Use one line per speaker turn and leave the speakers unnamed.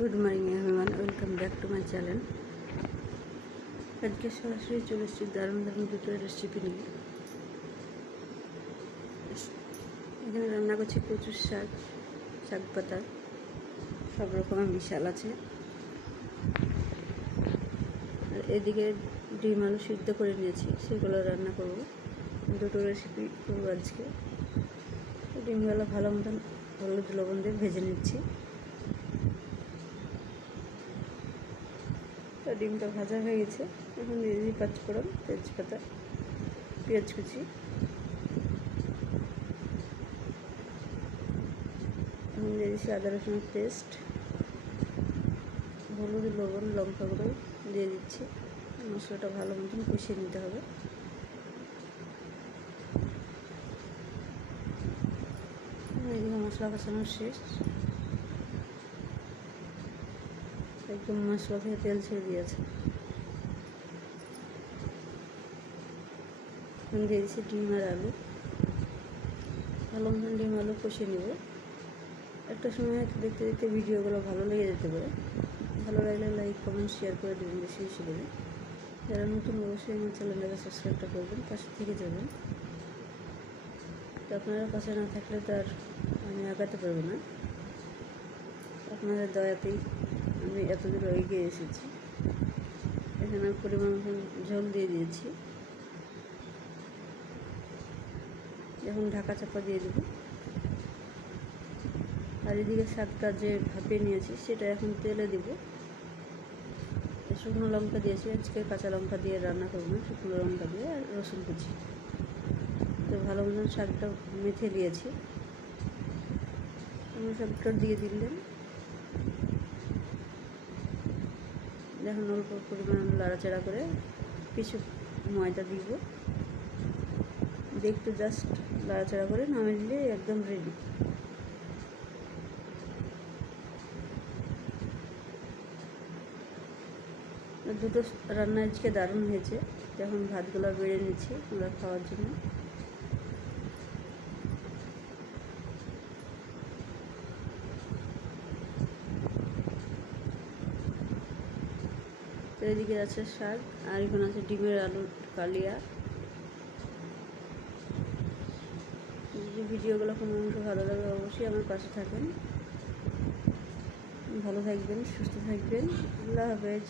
Good morning, everyone. Welcome back to my channel. আজকে সরাসরি চলে এসেছি দারুণ দারুণ দুটো রেসিপি নিয়ে। এখানে রান্না করছি প্রচুর শাক শাক পাতা, সব রকমের মিশাল আছে। আর এদিকে ডিম আলু সিদ্ধ করে নিয়েছি, সেগুলো রান্না করব। দুটো রেসিপি করব আজকে। ডিমগুলো ভালো মতন হলুদ লবণ দিয়ে ভেজে নিচ্ছি। তো ডিমটা ভাজা হয়ে গেছে। এখন দিয়ে দিই পাঁচফোড়ন তেজপাতা, পেঁয়াজ কুচি। এখন দিয়ে দিচ্ছি আদা রসুনের পেস্ট, হলুদ, লবণ, লঙ্কা গুঁড়ো দিয়ে দিচ্ছি। মশলাটা ভালো মতন কষিয়ে নিতে হবে। মশলা কষানো শেষ। একদম মশলা থেকে তেল ছেড়ে দিয়েছে। দিয়ে দিচ্ছি ডিম আর আলু। ভালো মতন ডিম, আলু কষে নেব। একটা সময় হয়তো দেখতে দেখতে ভিডিওগুলো ভালো লেগে যেতে পারে। ভালো লাগলে লাইক, কমেন্ট, শেয়ার করে দেবেন বেশি বেশি করে। যারা নতুন অবশ্যই আমার চ্যানেলটাকে সাবস্ক্রাইবটা করবেন, পাশে থেকে যাবেন। তো আপনারা পাশে না থাকলে তো আর আমি আগাতে পারব না। আপনাদের দয়াতেই আমি এত দূর এগিয়ে এসেছি। এখানে পরিমাণ ঝোল দিয়ে দিয়েছি। এখন ঢাকা চাপা দিয়ে দেবো। আর এদিকে শাকটা যে ভাপিয়ে নিয়েছি, সেটা এখন তেলে দেব। শুকনো লঙ্কা দিয়েছি, আজকে কাঁচা লঙ্কা দিয়ে রান্না করব না, শুকনো লঙ্কা দিয়ে আর রসুন কুচি। তো ভালো মতন শাকটা মেথে দিয়েছি। আমি শাকটা দিয়ে দিলেন এখন অল্প পরিমাণ লাড়াচাড়া করে কিছু ময়দা দিব। একটু জাস্ট লাড়াচাড়া করে নামে দিলে একদম রেডি দুটো রান্না আজকে দারুণ হয়েছে। এখন ভাতগুলো বেড়ে নিচ্ছি আমরা খাওয়ার জন্য। এদিকে আছে শাক, আর এখানে আছে ডিমের আলুর কালিয়া। যদি ভিডিওগুলো কোনো ভালো লাগে অবশ্যই আমার পাশে থাকেন। ভালো থাকবেন, সুস্থ থাকবেন। আল্লাহ হাফেজ।